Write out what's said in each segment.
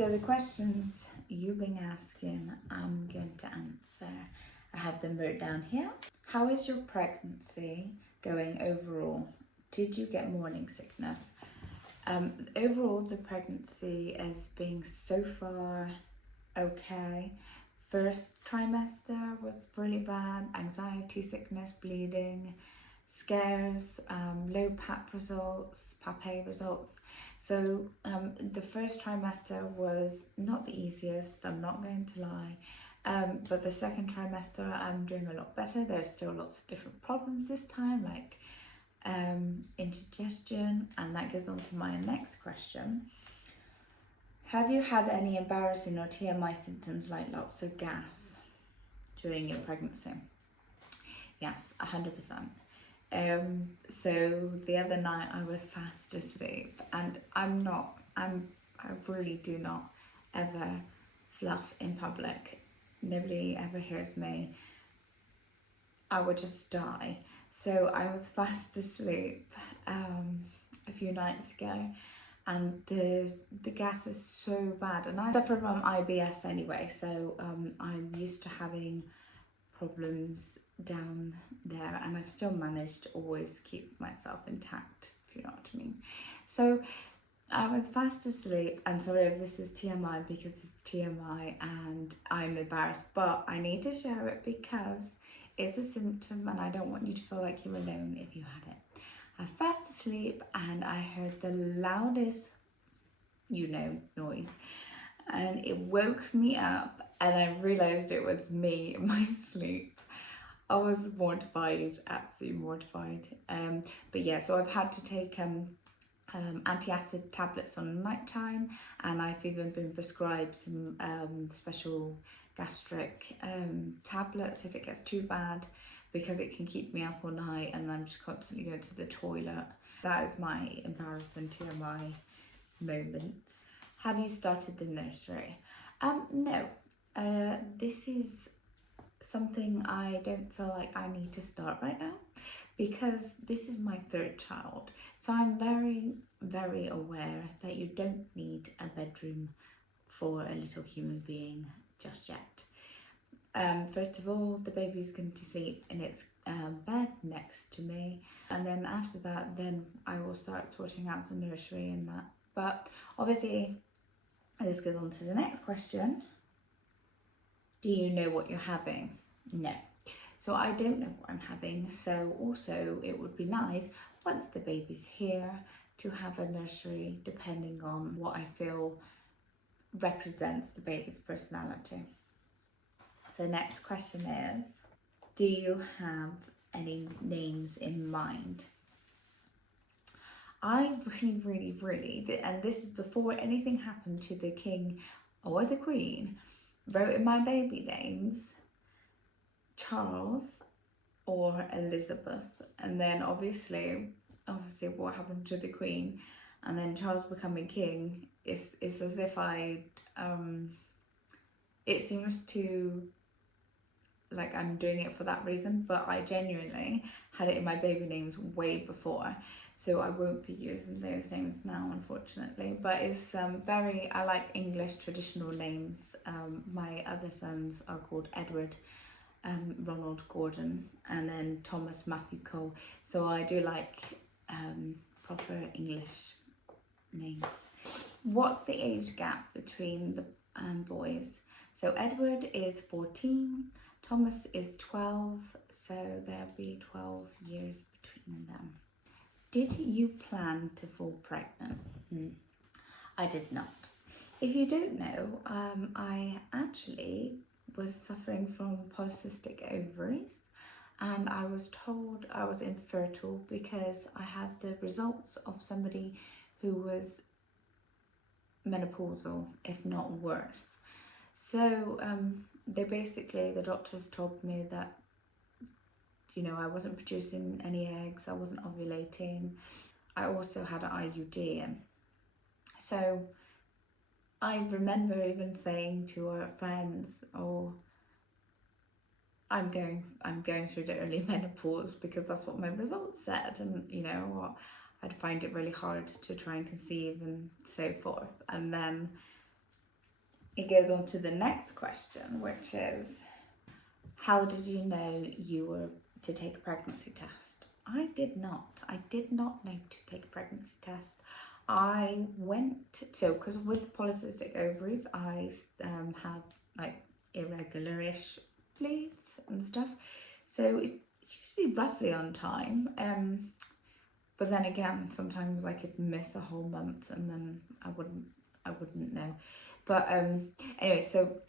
So the questions you've been asking, I'm going to answer. I have them wrote down here. How is your pregnancy going overall? Did you get morning sickness? Overall, the pregnancy has been so far okay. First trimester was really bad, anxiety, sickness, bleeding, scares, low PAP results, PAPA results. So the first trimester was not the easiest, I'm not going to lie. But the second trimester, I'm doing a lot better. There's still lots of different problems this time, like indigestion, and that goes on to my next question. Have you had any embarrassing or TMI symptoms like lots of gas during your pregnancy? Yes, 100%. So the other night I was fast asleep, and I really do not ever fluff in public. Nobody ever hears me. I would just die. So I was fast asleep a few nights ago, and the gas is so bad, and I suffer from IBS anyway, so I'm used to having problems down there, and I've still managed to always keep myself intact, if you know what I mean. So I was fast asleep, and sorry if this is TMI, because it's TMI and I'm embarrassed, but I need to share it because it's a symptom and I don't want you to feel like you're alone if you had it. I was fast asleep and I heard the loudest, noise, and it woke me up, and I realised it was me in my sleep. I was mortified, absolutely mortified. But yeah, so I've had to take anti-acid tablets on night time, and I've even been prescribed some special gastric tablets if it gets too bad, because it can keep me up all night and I'm just constantly going to the toilet. That is my embarrassing TMI moments. Have you started the nursery? No. This is something I don't feel like I need to start right now, because this is my third child. So I'm very, very aware that you don't need a bedroom for a little human being just yet. First of all, the baby's going to sleep in its bed next to me, and then after that, then I will start sorting out the nursery and that. But obviously, this goes on to the next question. Do you know what you're having? No. So I don't know what I'm having. So also it would be nice once the baby's here to have a nursery, depending on what I feel represents the baby's personality. So next question is, do you have any names in mind? I really, and this is before anything happened to the king or the queen, wrote in my baby names Charles or Elizabeth, and then obviously what happened to the queen, and then Charles becoming king, it's as if it seems to like I'm doing it for that reason, but I genuinely had it in my baby names way before, so I won't be using those names now, unfortunately. But it's I like English traditional names. My other sons are called Edward, Ronald, Gordon, and then Thomas, Matthew, Cole. So I do like proper English names. What's the age gap between the boys? So Edward is 14, Thomas is 12, so there'll be 12 years between them. Did you plan to fall pregnant? I did not. If you don't know, I actually was suffering from polycystic ovaries, and I was told I was infertile because I had the results of somebody who was menopausal, if not worse. So the doctors told me that, I wasn't producing any eggs, I wasn't ovulating. I also had an IUD in. So I remember even saying to our friends, I'm going through the early menopause, because that's what my results said, and I'd find it really hard to try and conceive and so forth. And then it goes on to the next question, which is, how did you know you were to take a pregnancy test? I did not. I did not know to take a pregnancy test. I went, so because with polycystic ovaries, I have like irregular-ish bleeds and stuff. So it's usually roughly on time. But then again, sometimes I could miss a whole month and then I wouldn't know. But anyway, so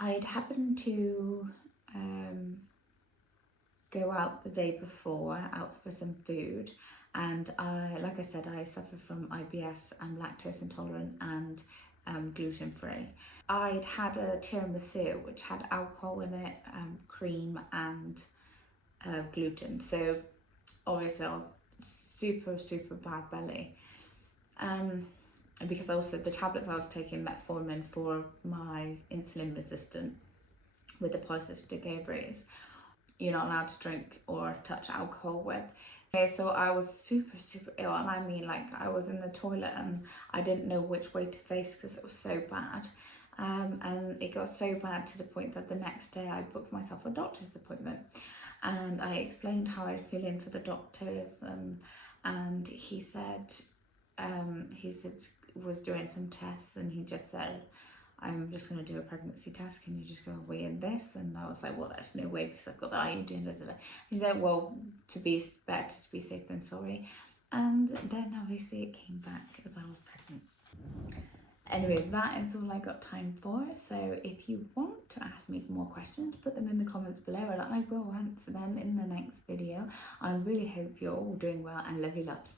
I'd happened to go out the day before, out for some food, and like I said, I suffer from IBS. I'm lactose intolerant and gluten free. I'd had a tiramisu which had alcohol in it, cream and gluten. So obviously I was super bad belly. And because also the tablets I was taking metformin for my insulin resistant with the polycystic ovaries, you're not allowed to drink or touch alcohol with. Okay, so I was super ill, and I mean, like, I was in the toilet and I didn't know which way to face because it was so bad. And it got so bad to the point that the next day I booked myself a doctor's appointment, and I explained how I'd fill in for the doctors, and he said was doing some tests, and he just said, I'm just going to do a pregnancy test. Can you just go away in this? And I was like, well, there's no way because I've got the IUD. He said, well, better to be safe than sorry. And then obviously it came back as I was pregnant. Anyway, that is all I got time for. So if you want to ask me more questions, put them in the comments below, and I will answer them in the next video. I really hope you're all doing well, and love you lots.